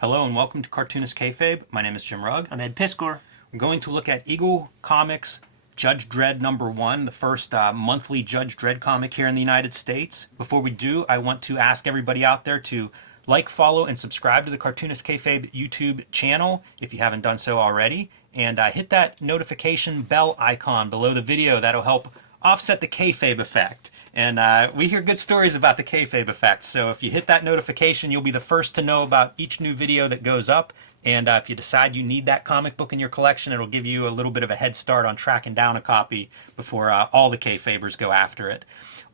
Hello and welcome to Cartoonist Kayfabe. My name is Jim Rugg. I'm Ed Piscor. We're going to look at Eagle Comics Judge Dredd #1, the first monthly Judge Dredd comic here in the United States. Before we do, I want to ask everybody out there to like, follow, and subscribe to the Cartoonist Kayfabe YouTube channel if you haven't done so already. And hit that notification bell icon below the video. That'll help offset the kayfabe effect. And we hear good stories about the kayfabe effect. So if you hit that notification, you'll be the first to know about each new video that goes up. And if you decide you need that comic book in your collection, it'll give you a little bit of a head start on tracking down a copy before all the kayfabers go after it.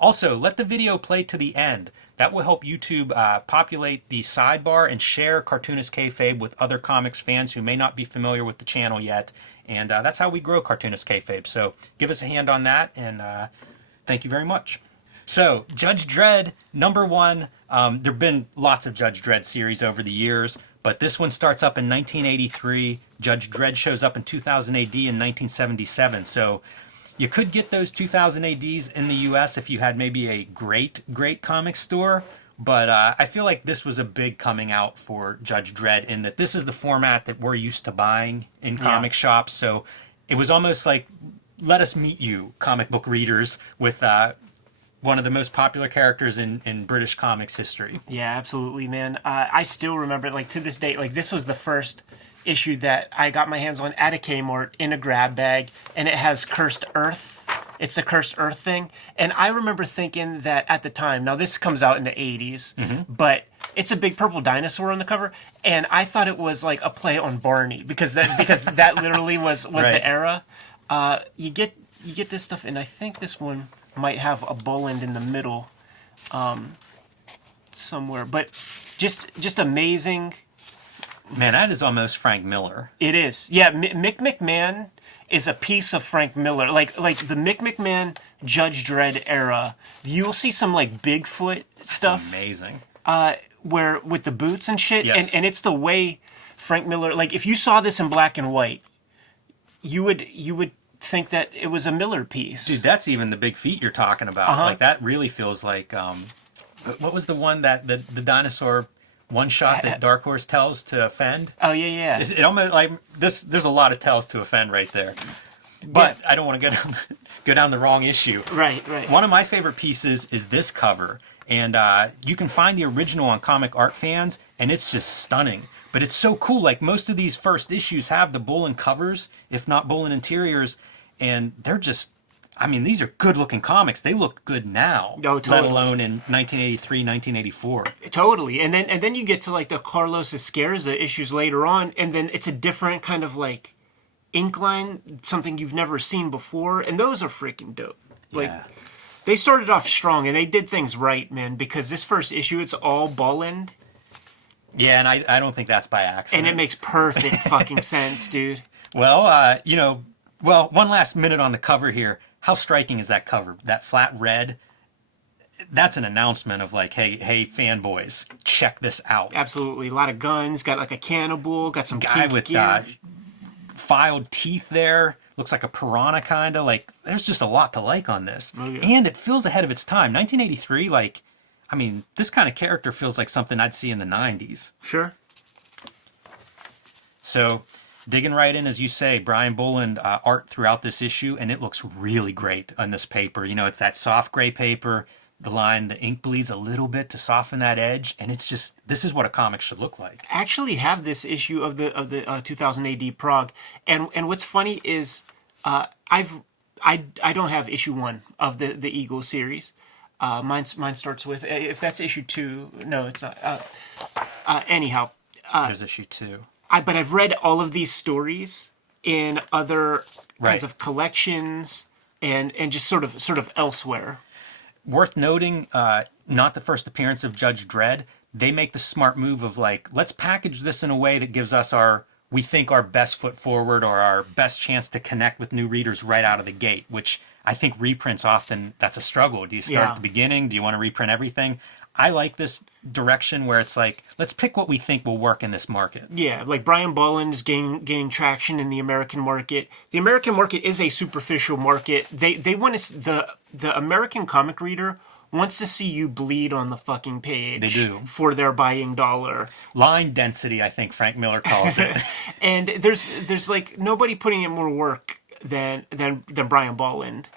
Also, let the video play to the end. That will help YouTube populate the sidebar and share Cartoonist Kayfabe with other comics fans who may not be familiar with the channel yet. And that's how we grow Cartoonist Kayfabe. So give us a hand on that, and thank you very much. So, Judge Dredd #1. There have been lots of Judge Dredd series over the years, but this one starts up in 1983. Judge Dredd shows up in 2000 AD in 1977. So you could get those 2000 ADs in the US if you had maybe a great comic store, but I feel like this was a big coming out for Judge Dredd in that this is the format that we're used to buying in comic shops. So it was almost like, let us meet you, comic book readers, with one of the most popular characters in British comics history. Yeah, absolutely, man. I still remember, like, to this day, like, this was the first issue that I got my hands on at a Kmart in a grab bag, and it has Cursed Earth. It's the Cursed Earth thing. And I remember thinking that at the time, now this comes out in the 80s, but it's a big purple dinosaur on the cover, and I thought it was like a play on Barney, because that literally was right. The era. You get this stuff, and I think this one might have a Bolland in the middle somewhere, but just amazing. Man, that is almost Frank Miller. It is. Yeah, Mick McMahon is a piece of Frank Miller. Like the Mick McMahon Judge Dredd era, you'll see some like Bigfoot stuff. That's amazing. Where with the boots and shit, yes. and it's the way Frank Miller, like if you saw this in black and white, you would think that it was a Miller piece. Dude, that's even the big feet you're talking about. Like that really feels like what was the one that the dinosaur one shot that Dark Horse tells to offend? Oh yeah. It almost like this. There's a lot of tells to offend right there. But yeah. I don't want to go down the wrong issue. Right. One of my favorite pieces is this cover, and you can find the original on Comic Art Fans, and it's just stunning. But it's so cool. Like most of these first issues have the Bolland covers, if not Bolland interiors, and they're just. I mean, these are good-looking comics. They look good now, let alone in 1983, 1984. Totally, and then you get to like the Carlos Esquerza issues later on, and then it's a different kind of like ink line, something you've never seen before, and those are freaking dope. Like they started off strong, and they did things right, man. Because this first issue, it's all Bolland. Yeah, and I don't think that's by accident. And it makes perfect fucking sense, dude. Well, one last minute on the cover here. How striking is that cover? That flat red. That's an announcement of like, hey, fanboys, check this out. Absolutely, a lot of guns. Got like a cannibal. Got some guy with filed teeth there. Looks like a piranha kind of. Like, there's just a lot to like on this, and it feels ahead of its time. 1983. Like, I mean, this kind of character feels like something I'd see in the 90s. Sure. So. Digging right in, as you say, Brian Bolland art throughout this issue, and it looks really great on this paper. You know, it's that soft gray paper, the ink bleeds a little bit to soften that edge, and it's just, this is what a comic should look like. I actually have this issue of the 2000 AD Prague, and what's funny is I don't have issue 1 of the Eagle series. Mine starts with, if that's issue 2, no, it's not. Anyhow. There's issue 2. But I've read all of these stories in other kinds of collections and just sort of elsewhere. Worth noting, not the first appearance of Judge Dredd. They make the smart move of like, let's package this in a way that gives us our best foot forward or our best chance to connect with new readers right out of the gate, which I think reprints often, that's a struggle. Do you start at the beginning? Do you want to reprint everything? I like this direction where it's like, let's pick what we think will work in this market. Yeah, like Brian Bolland is gaining traction in the American market. The American market is a superficial market. They want the American comic reader wants to see you bleed on the fucking page. They do. For their buying dollar. Line density, I think Frank Miller calls it. And there's like nobody putting in more work than Brian Bolland.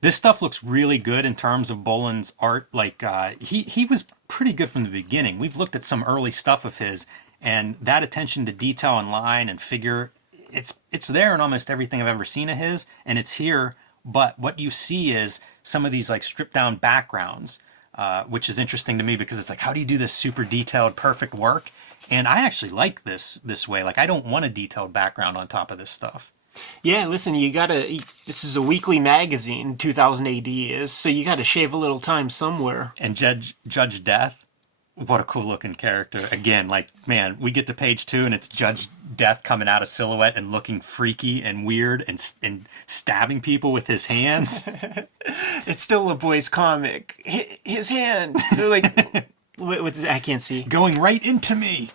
This stuff looks really good in terms of Bolland's art. Like he was pretty good from the beginning. We've looked at some early stuff of his, and that attention to detail and line and figure, it's there in almost everything I've ever seen of his, and it's here. But what you see is some of these like stripped down backgrounds, which is interesting to me because it's like, how do you do this super detailed, perfect work? And I actually like this way. Like, I don't want a detailed background on top of this stuff. Yeah, listen, this is a weekly magazine, 2000 AD is, so you gotta shave a little time somewhere. And Judge Death, what a cool looking character. Again, like, man, we get to page 2 and it's Judge Death coming out of silhouette and looking freaky and weird and stabbing people with his hands. It's still a boy's comic. His hand. They're like, what's I can't see. Going right into me.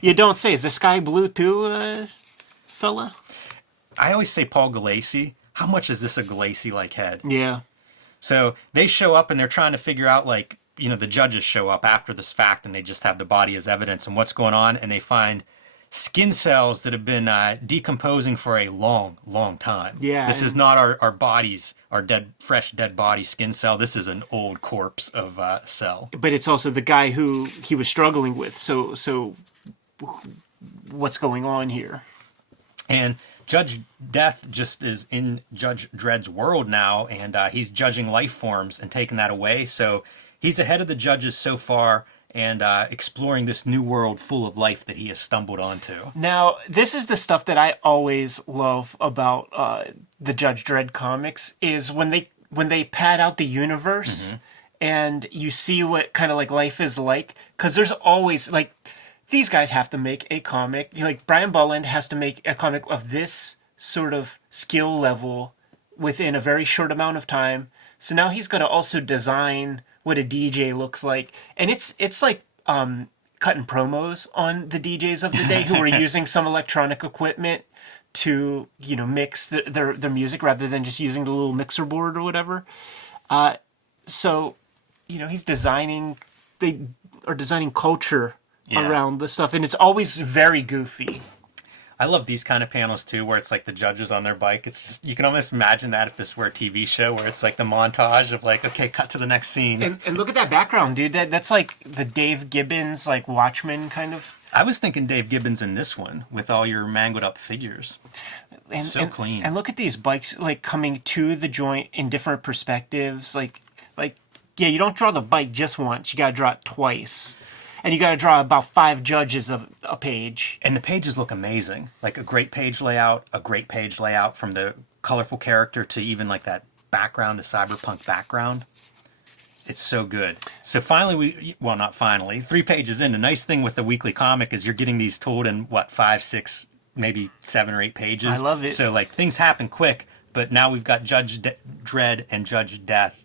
You don't say. Is the sky blue too, fella? I always say Paul Galassi. How much is this a Galassi-like head? Yeah. So they show up and they're trying to figure out, like, you know, the judges show up after this fact and they just have the body as evidence and what's going on, and they find skin cells that have been decomposing for a long, long time. Yeah. This is not our bodies, our fresh dead body skin cell. This is an old corpse of cell. But it's also the guy who he was struggling with. So what's going on here? And Judge Death just is in Judge Dredd's world now, and he's judging life forms and taking that away. So he's ahead of the judges so far, and exploring this new world full of life that he has stumbled onto. Now, this is the stuff that I always love about the Judge Dredd comics, is when they pad out the universe, and you see what kind of like life is like, because there's always like, these guys have to make a comic. Like, Brian Bolland has to make a comic of this sort of skill level within a very short amount of time. So now he's got to also design what a DJ looks like. And it's like cutting promos on the DJs of the day who are using some electronic equipment to, you know, mix their music rather than just using the little mixer board or whatever. So, you know, they are designing culture around the stuff, and it's always very goofy. I love these kind of panels too, where it's like the judges on their bike. It's just, you can almost imagine that if this were a TV show, where it's like the montage of like, okay, cut to the next scene. And look at that background, dude. That's like the Dave Gibbons, like Watchmen kind of. I was thinking Dave Gibbons in this one with all your mangled up figures. So clean. And look at these bikes like coming to the joint in different perspectives. Like yeah, you don't draw the bike just once. You got to draw it twice. And you got to draw about 5 judges of a page. And the pages look amazing. Like a great page layout from the colorful character to even like that background, the cyberpunk background. It's so good. So finally, not finally, 3 pages in. The nice thing with the weekly comic is you're getting these told in, 5, 6, maybe 7 or 8 pages. I love it. So like things happen quick, but now we've got Judge Dredd and Judge Death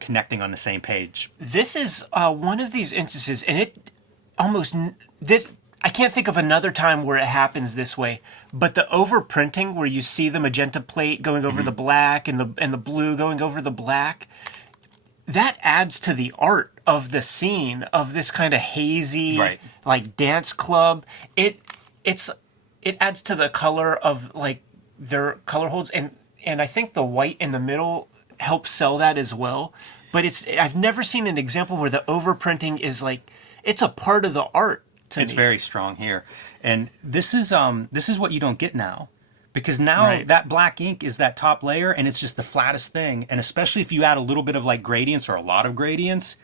connecting on the same page. This is one of these instances, and I can't think of another time where it happens this way, but the overprinting where you see the magenta plate going over the black and the blue going over the black, that adds to the art of the scene of this kind of hazy, like dance club. It adds to the color of like their color holds, and I think the white in the middle helps sell that as well. But I've never seen an example where the overprinting is like, it's a part of the art to me. It's very strong here. And this is what you don't get now. Because now that black ink is that top layer and it's just the flattest thing. And especially if you add a little bit of like gradients or a lot of gradients,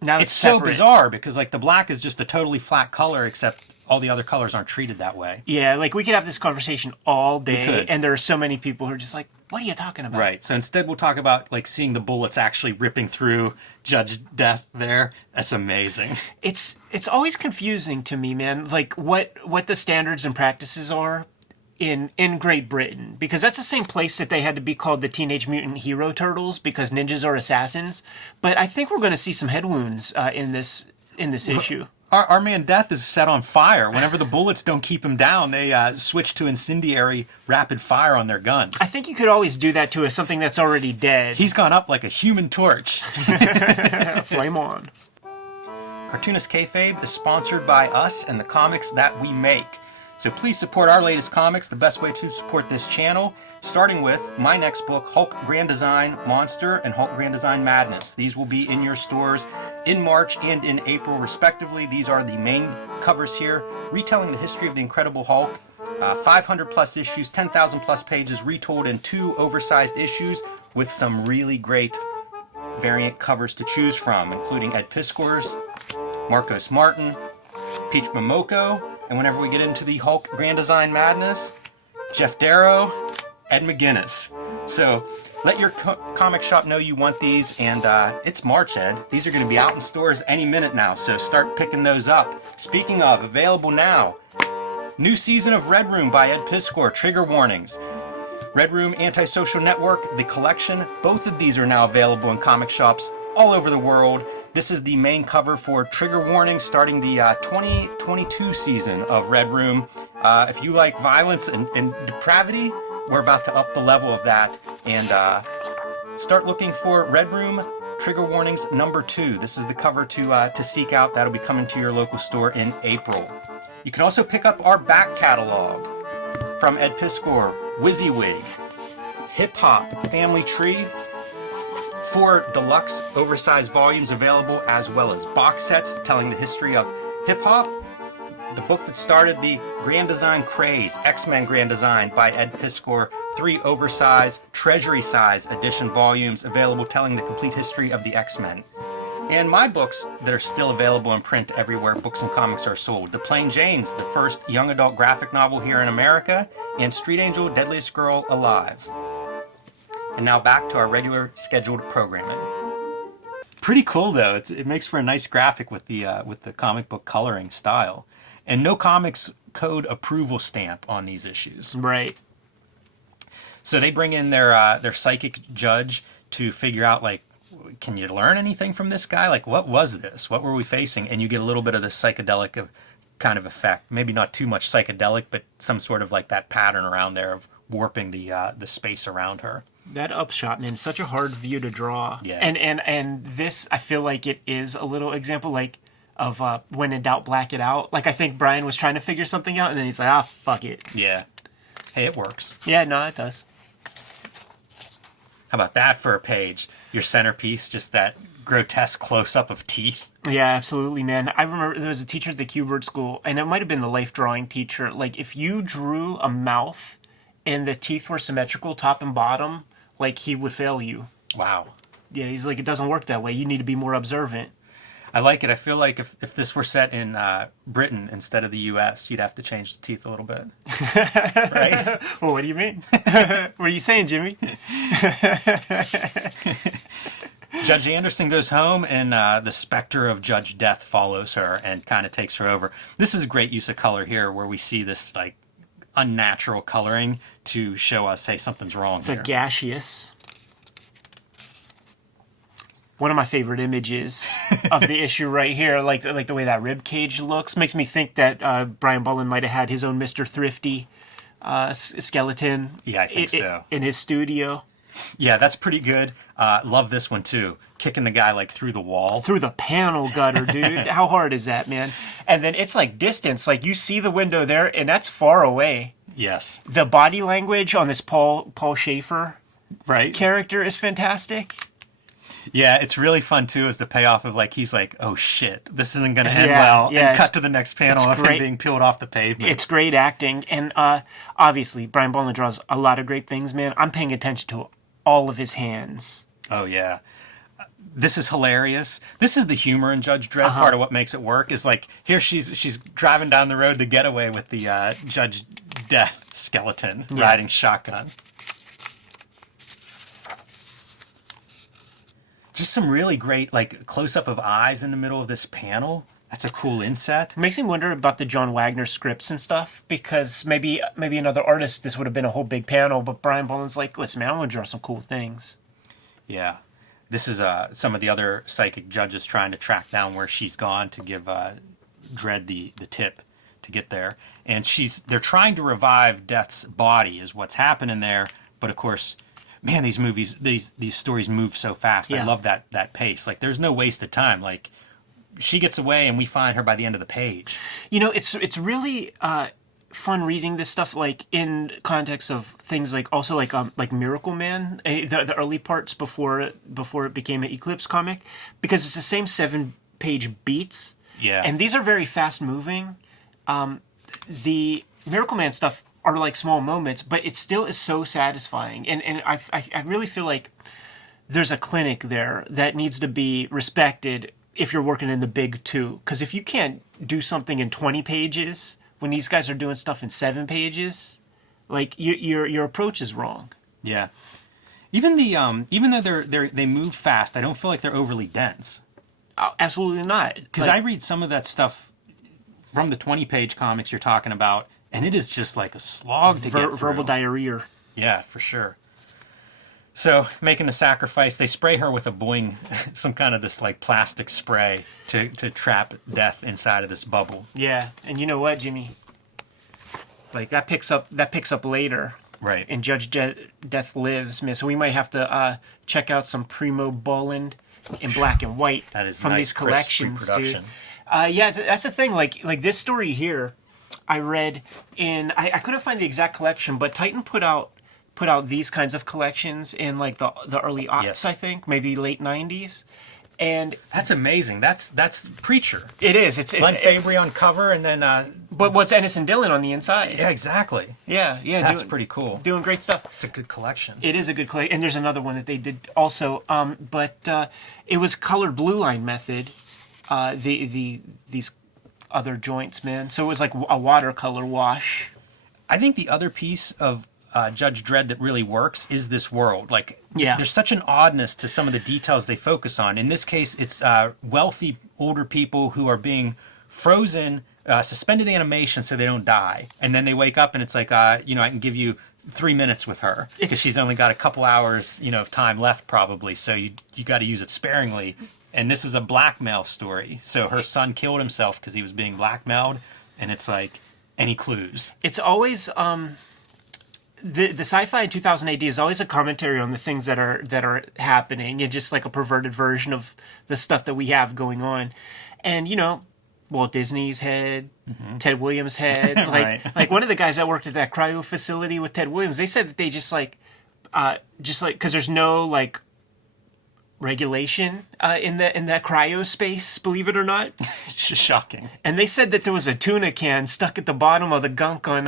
now it's so bizarre because like the black is just a totally flat color, except all the other colors aren't treated that way. Yeah, like we could have this conversation all day, and there are so many people who are just like, what are you talking about? Right. So instead we'll talk about like seeing the bullets actually ripping through Judge Death there. That's amazing. It's always confusing to me, man, like what the standards and practices are in Great Britain, because that's the same place that they had to be called the Teenage Mutant Hero Turtles because ninjas are assassins. But I think we're going to see some head wounds in this issue. Our man Death is set on fire. Whenever the bullets don't keep him down, they switch to incendiary rapid fire on their guns. I think you could always do that to something that's already dead. He's gone up like a human torch. Flame on. Cartoonist Kayfabe is sponsored by us and the comics that we make. So please support our latest comics the best way to support this channel, starting with my next book, Hulk Grand Design Monster and Hulk Grand Design Madness. These will be in your stores in March and in April, respectively. These are the main covers here, retelling the history of the Incredible Hulk. 500 plus issues, 10,000 plus pages, retold in 2 oversized issues with some really great variant covers to choose from, including Ed Piskor's, Marcos Martin, Peach Momoko, and whenever we get into the Hulk Grand Design Madness, Jeff Darrow, Ed McGuinness. So let your comic shop know you want these, and it's March, Ed. These are going to be out in stores any minute now, so start picking those up. Speaking of, available now, new season of Red Room by Ed Piskor, Trigger Warnings. Red Room Antisocial Network, The Collection, both of these are now available in comic shops all over the world. This is the main cover for Trigger Warnings starting the 2022 season of Red Room. If you like violence and depravity, we're about to up the level of that and start looking for Red Room Trigger Warnings #2. This is the cover to seek out. That'll be coming to your local store in April. You can also pick up our back catalog from Ed Piskor, WYSIWYG, Hip Hop, Family Tree, 4 deluxe oversized volumes available, as well as box sets telling the history of hip hop. The book that started the Grand Design craze, X-Men Grand Design by Ed Piskor, 3 oversized treasury size edition volumes available telling the complete history of the X-Men. And my books that are still available in print everywhere books and comics are sold. The Plain Janes, the first young adult graphic novel here in America, and Street Angel, Deadliest Girl Alive. And now back to our regular scheduled programming. Pretty cool though. It makes for a nice graphic with the comic book coloring style, and no comics code approval stamp on these issues. Right. So they bring in their psychic judge to figure out, like, can you learn anything from this guy? Like, what was this? What were we facing? And you get a little bit of this psychedelic kind of effect. Maybe not too much psychedelic, but some sort of like that pattern around there of warping the space around her. That upshot, man, is such a hard view to draw. Yeah. And this, I feel like it is a little example, like, of when in doubt, black it out. Like, I think Brian was trying to figure something out, and then he's like, fuck it. Yeah. Hey, it works. Yeah, no, it does. How about that for a page? Your centerpiece, just that grotesque close-up of teeth. Yeah, absolutely, man. I remember there was a teacher at the Q-Bird school, and it might have been the life drawing teacher. Like, if you drew a mouth and the teeth were symmetrical, top and bottom, like, he would fail you. Wow. Yeah, he's like, it doesn't work that way. You need to be more observant. I like it. I feel like if this were set in Britain instead of the U.S., you'd have to change the teeth a little bit. Right? Well, what do you mean? What are you saying, Jimmy? Judge Anderson goes home, and the specter of Judge Death follows her and kind of takes her over. This is a great use of color here, where we see this, like, unnatural coloring to show us, hey, something's wrong here. It's a gaseous. One of my favorite images of the issue right here, like the way that rib cage looks, makes me think that Brian Bolland might have had his own Mr. Thrifty skeleton. Yeah, I think so. In his studio. Yeah, that's pretty good. Love this one too. Kicking the guy like through the wall. Through the panel gutter, dude. How hard is that, man? And then it's like distance. Like, you see the window there, and that's far away. Yes. The body language on this Paul Schaefer character is fantastic. Yeah, it's really fun too, is the payoff of, like, he's like, oh shit, this isn't going to end well. Yeah, and cut to the next panel of him being peeled off the pavement. It's great acting. And obviously, Brian Bolland draws a lot of great things, man. I'm paying attention to all of his hands. Oh, yeah. This is hilarious. This is the humor in Judge Dredd. Part of what makes it work is, like, here she's driving down the road to get away with the Judge Death skeleton riding shotgun. Just some really great, like, close-up of eyes in the middle of this panel. That's a cool inset. It makes me wonder about the John Wagner scripts and stuff, because maybe another artist, this would have been a whole big panel, but Brian Bolland's like, listen, man, I want to draw some cool things. Yeah. This is some of the other psychic judges trying to track down where she's gone to give Dredd the tip to get there, and they're trying to revive Death's body is what's happening there. But of course, man, these movies, these stories move so fast. I love that pace. Like, there's no wasted time. Like, she gets away and we find her by the end of the page. You know, it's really fun reading this stuff, like in context of things like also like Miracle Man, the early parts before it became an Eclipse comic, because it's the same 7-page beats. Yeah. And these are very fast moving. The Miracle Man stuff are like small moments, but it still is so satisfying. And I really feel like there's a clinic there that needs to be respected if you're working in the big two. Because if you can't do something in 20 pages when these guys are doing stuff in 7 pages, like your approach is wrong. Yeah. Even though they move fast, I don't feel like they're overly dense. Oh, absolutely not. Because I read some of that stuff from the 20-page comics you're talking about, and it is just like a slog to get through. Verbal diarrhea. Yeah, for sure. So, making the sacrifice, they spray her with a boing, some kind of this like plastic spray to trap Death inside of this bubble. Yeah, and you know what, Jimmy? Like that picks up later. Right. In Judge Death Lives, man. So we might have to check out some primo Bolland in black and white that is from nice, these collections, dude. Yeah, yeah, that's the thing. Like this story here, I read in I couldn't find the exact collection, but Titan put out these kinds of collections in like the early aughts, yes. I think, maybe late 90s. And that's amazing. That's Preacher. It is. It's Glenn Fabry on cover, and then but what's Ennis and Dillon on the inside? Yeah, exactly. Yeah. That's pretty cool. Doing great stuff. It's a good collection. It is a good collection, and there's another one that they did also. But it was colored blue line method. These other joints, man. So it was like a watercolor wash. I think the other piece of Judge Dredd that really works is this world. Like, there's such an oddness to some of the details they focus on. In this case, it's wealthy older people who are being frozen, suspended animation so they don't die. And then they wake up and it's like, I can give you 3 minutes with her because she's only got a couple hours, of time left probably. So you got to use it sparingly. And this is a blackmail story. So her son killed himself because he was being blackmailed. And it's like, any clues? It's always the sci-fi in 2000 AD is always a commentary on the things that are happening, and just like a perverted version of the stuff that we have going on. And Walt Disney's head, Ted Williams' head, like one of the guys that worked at that cryo facility with Ted Williams, they said that they just because there's no like regulation in that cryo space, believe it or not. Shocking. And they said that there was a tuna can stuck at the bottom of the gunk on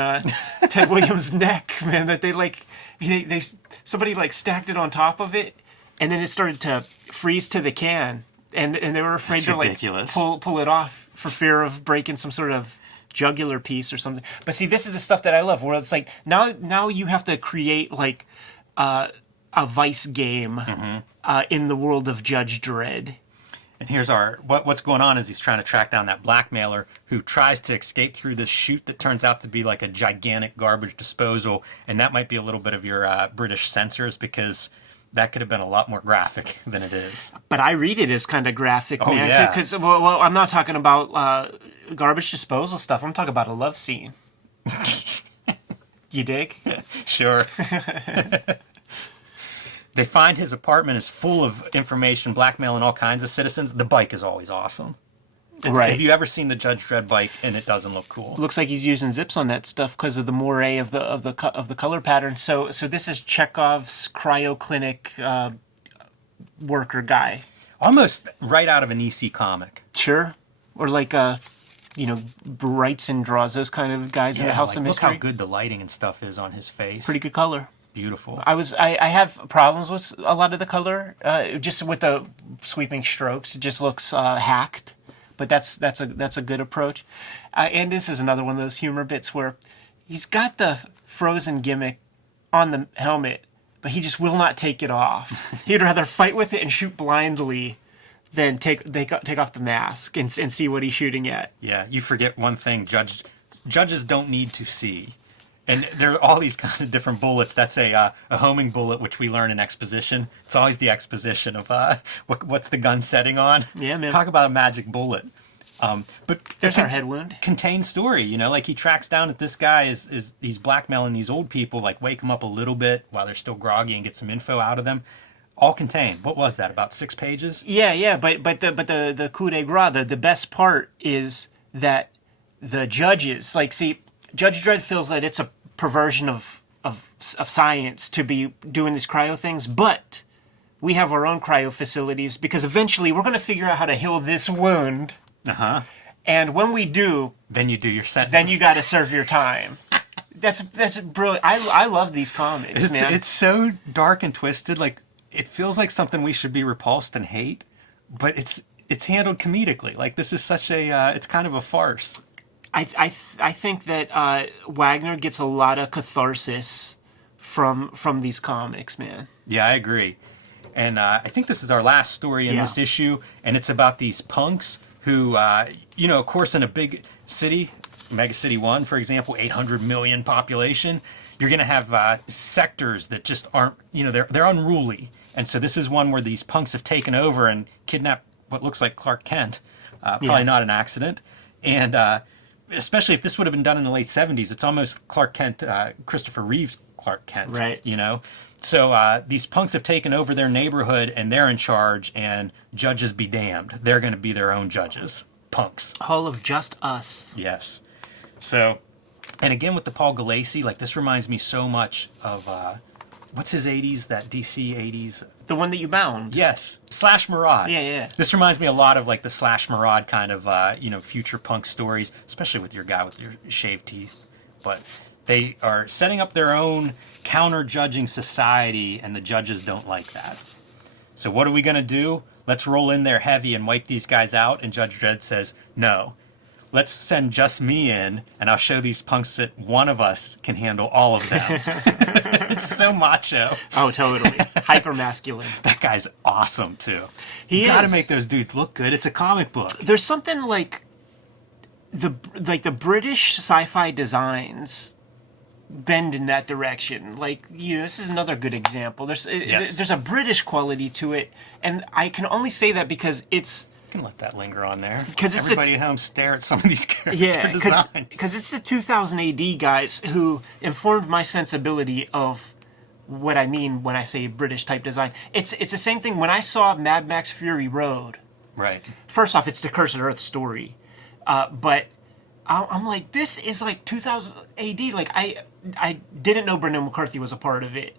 Ted Williams' neck, man, that they somebody like stacked it on top of it, and then it started to freeze to the can, and they were afraid to like pull it off for fear of breaking some sort of jugular piece or something. But see, this is the stuff that I love, where it's like now you have to create like a Vice game in the world of Judge Dredd. And here's what's going on is he's trying to track down that blackmailer who tries to escape through this chute that turns out to be like a gigantic garbage disposal. And that might be a little bit of your British censors, because that could have been a lot more graphic than it is. But I read it as kind of graphic, man. Yeah. Because I'm not talking about garbage disposal stuff. I'm talking about a love scene. You dig? Sure. They find his apartment is full of information, blackmailing all kinds of citizens. The bike is always awesome. Right. Have you ever seen the Judge Dredd bike? And it doesn't look cool. Looks like he's using zips on that stuff because of the moire of the color pattern. So this is Chekhov's cryo clinic worker guy. Almost right out of an EC comic. Sure. Or like writes and draws those kind of guys in the House of Mystery. Look how good the lighting and stuff is on his face. Pretty good color. Beautiful. I have problems with a lot of the color, just with the sweeping strokes. It just looks hacked, but that's a good approach. And this is another one of those humor bits where he's got the frozen gimmick on the helmet, but he just will not take it off. He'd rather fight with it and shoot blindly than take off the mask and see what he's shooting at. Yeah, you forget one thing: judges don't need to see. And there are all these kind of different bullets. That's a homing bullet, which we learn in exposition. It's always the exposition of what's the gun setting on. Yeah, man. Talk about a magic bullet. But There's our head wound. Contained story, like he tracks down that this guy is he's blackmailing these old people, like wake them up a little bit while they're still groggy and get some info out of them. All contained. What was that? About 6 pages? Yeah. But the coup de grace, the best part is that the judges, Judge Dredd feels that it's a perversion of science to be doing these cryo things, but we have our own cryo facilities because eventually we're going to figure out how to heal this wound. Uh-huh. And when we do, then you do your sentence. Then you got to serve your time. That's brilliant. I love these comics, man. It's so dark and twisted. Like, it feels like something we should be repulsed and hate, but it's handled comedically. Like, this is such a it's kind of a farce. I think that Wagner gets a lot of catharsis from these comics, man. Yeah, I agree. And I think this is our last story in this issue, and it's about these punks who, of course, in a big city, Mega City 1, for example, 800 million population, you're going to have sectors that just aren't, they're unruly. And so this is one where these punks have taken over and kidnapped what looks like Clark Kent. Probably not an accident. And especially if this would have been done in the late 70s, it's almost Clark Kent, Christopher Reeve's Clark Kent. Right. So these punks have taken over their neighborhood and they're in charge, and judges be damned. They're going to be their own judges. Punks. All of just us. Yes. So, and again with the Paul Galassi, like this reminds me so much of, what's his 80s, that DC 80s? The one that you bound. Yes. Slash Maraud. Yeah. This reminds me a lot of like the Slash Maraud kind of, future punk stories, especially with your guy with your shaved teeth. But they are setting up their own counter-judging society, and the judges don't like that. So what are we going to do? Let's roll in there heavy and wipe these guys out. And Judge Dredd says, no. Let's send just me in, and I'll show these punks that one of us can handle all of them. It's so macho. Oh, totally. Hyper-masculine. That guy's awesome, too. You got to make those dudes look good. It's a comic book. There's something like the British sci-fi designs bend in that direction. This is another good example. There's a British quality to it, and I can only say that because it's... You can let that linger on there. Because everybody at home stare at some of these character designs. Because it's the 2000 AD guys who informed my sensibility of what I mean when I say British type design. It's the same thing when I saw Mad Max Fury Road. Right. First off, it's the Cursed Earth story, but I'm like, this is like 2000 AD. Like I didn't know Brendan McCarthy was a part of it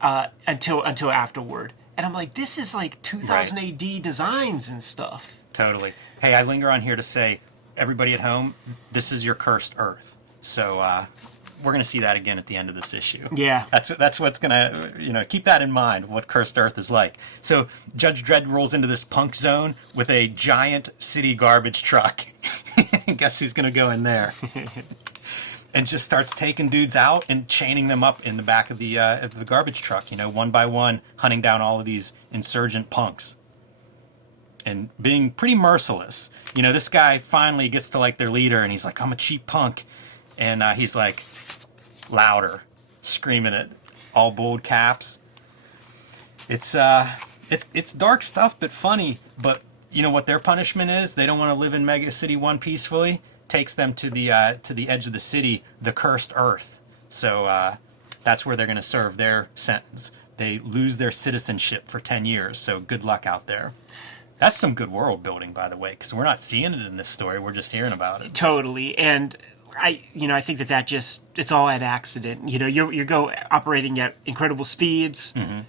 until afterward. And I'm like, this is like 2000 AD designs and stuff. Totally. Hey, I linger on here to say, everybody at home, this is your cursed Earth. So we're going to see that again at the end of this issue. Yeah. That's what's going to, keep that in mind, what cursed Earth is like. So Judge Dredd rolls into this punk zone with a giant city garbage truck. Guess who's going to go in there? And just starts taking dudes out and chaining them up in the back of the garbage truck, one by one, hunting down all of these insurgent punks. And being pretty merciless. This guy finally gets to like their leader, and he's like, I'm a cheap punk. And he's like, louder, screaming it, all bold caps. It's dark stuff, but funny. But you know what their punishment is? They don't want to live in Mega City 1 peacefully. Takes them to the edge of the city, the cursed Earth. So that's where they're going to serve their sentence. They lose their citizenship for 10 years. So good luck out there. That's some good world building, by the way, because we're not seeing it in this story. We're just hearing about it. Totally. And I think that just, it's all an accident. You go operating at incredible speeds. Mm-hmm.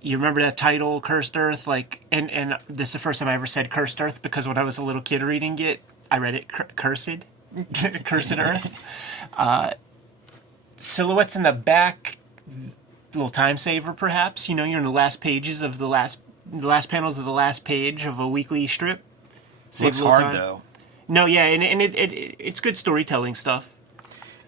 You remember that title, Cursed Earth? And this is the first time I ever said Cursed Earth, because when I was a little kid reading it, I read it cursed. Cursed Earth. Silhouettes in the back, little time saver perhaps. You're in the last pages of the last panels of the last page of a weekly strip. Looks hard though. No, yeah, and it's good storytelling stuff.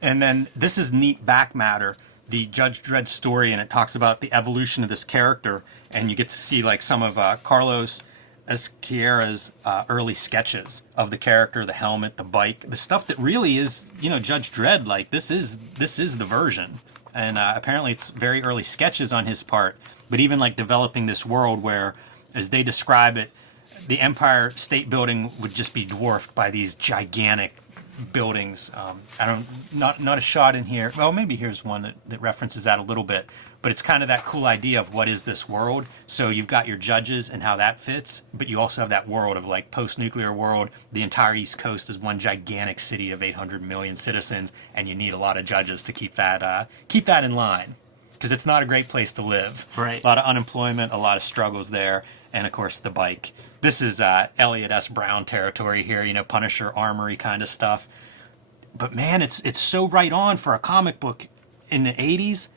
And then this is neat back matter, the Judge Dredd story, and it talks about the evolution of this character, and you get to see like some of Carlos Esquerra's early sketches of the character, the helmet, the bike, the stuff that really is, Judge Dredd. Like this is the version, and apparently it's very early sketches on his part. But even like developing this world where, as they describe it, the Empire State Building would just be dwarfed by these gigantic buildings. Not a shot in here. Well, maybe here's one that references that a little bit. But it's kind of that cool idea of what is this world. So you've got your judges and how that fits, but you also have that world of like post-nuclear world. The entire East Coast is one gigantic city of 800 million citizens, and you need a lot of judges to keep that in line, because it's not a great place to live. Right. A lot of unemployment, a lot of struggles there, and of course the bike. This is Elliot S. Brown territory here, Punisher Armory kind of stuff. But man, it's so right on for a comic book in the 80s.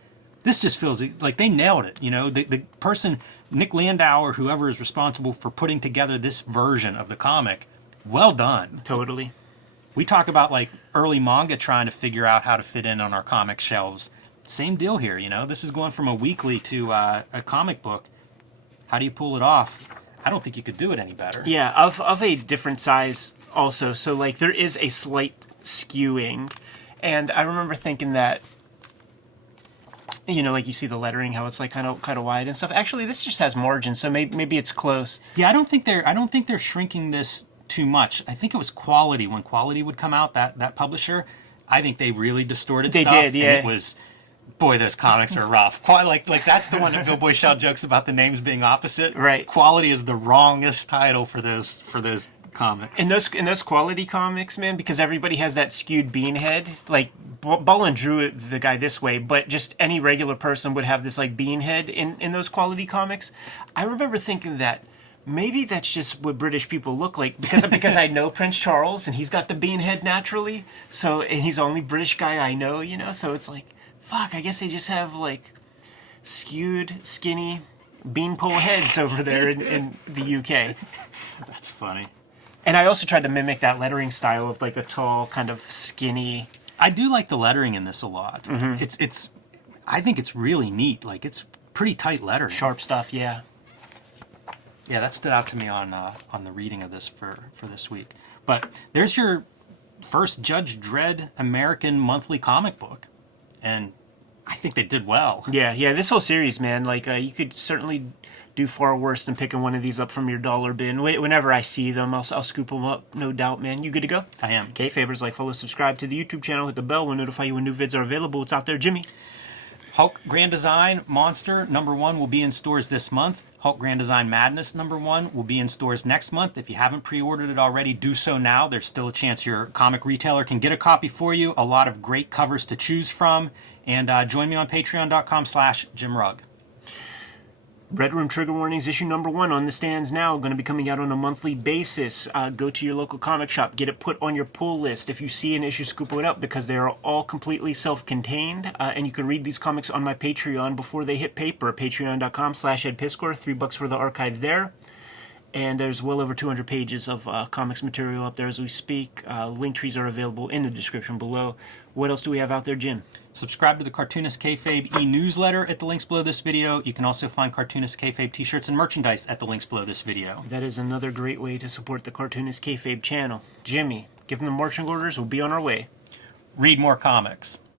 This just feels like they nailed it. The person, Nick Landau or whoever is responsible for putting together this version of the comic, well done. Totally. We talk about like early manga trying to figure out how to fit in on our comic shelves. Same deal here, This is going from a weekly to a comic book. How do you pull it off? I don't think you could do it any better. Yeah, of a different size also. So like there is a slight skewing, and I remember thinking that, like you see the lettering, how it's like kind of wide and stuff. Actually, this just has margins, so maybe it's close. Yeah, I don't think they're shrinking this too much. I think it was Quality, when Quality would come out, that publisher. I think they really distorted stuff. They did, yeah. And it was, boy, those comics are rough. Like that's the one that Bill Boychelle jokes about the names being opposite. Right. Quality is the wrongest title for those comics. In those Quality comics, man, because everybody has that skewed bean head. Like Bolland drew the guy this way, but just any regular person would have this like bean head in those Quality comics. I remember thinking that maybe that's just what British people look like, because I know Prince Charles and he's got the bean head naturally. So, and he's the only British guy I know, So it's like, fuck, I guess they just have like skewed, skinny beanpole heads over there in the UK. That's funny. And I also tried to mimic that lettering style of like a tall, kind of skinny. I do like the lettering in this a lot. Mm-hmm. I think it's really neat. Like, it's pretty tight lettering. Sharp stuff, yeah. Yeah, that stood out to me on the reading of this for this week. But there's your first Judge Dredd American monthly comic book, and I think they did well. Yeah. This whole series, man. Like, you could certainly do far worse than picking one of these up from your dollar bin. Whenever I see them, I'll scoop them up, no doubt, man. You good to go? I am. Kayfabers, like, follow, subscribe to the YouTube channel, hit the bell, we'll notify you when new vids are available. It's out there, Jimmy. Hulk Grand Design Monster #1 will be in stores this month. Hulk Grand Design Madness #1 will be in stores next month. If you haven't pre-ordered it already, do so now. There's still a chance your comic retailer can get a copy for you. A lot of great covers to choose from. And join me on patreon.com/JimRugg. Red Room Trigger Warnings issue #1 on the stands now. Going to be coming out on a monthly basis. Go to your local comic shop. Get it put on your pull list. If you see an issue, scoop it up, because they are all completely self-contained. And you can read these comics on my Patreon before they hit paper. Patreon.com/EdPiskor. $3 for the archive there. And there's well over 200 pages of comics material up there as we speak. Link trees are available in the description below. What else do we have out there, Jim? Subscribe to the Cartoonist Kayfabe e-newsletter at the links below this video. You can also find Cartoonist Kayfabe t-shirts and merchandise at the links below this video. That is another great way to support the Cartoonist Kayfabe channel. Jimmy, give them the marching orders. We'll be on our way. Read more comics.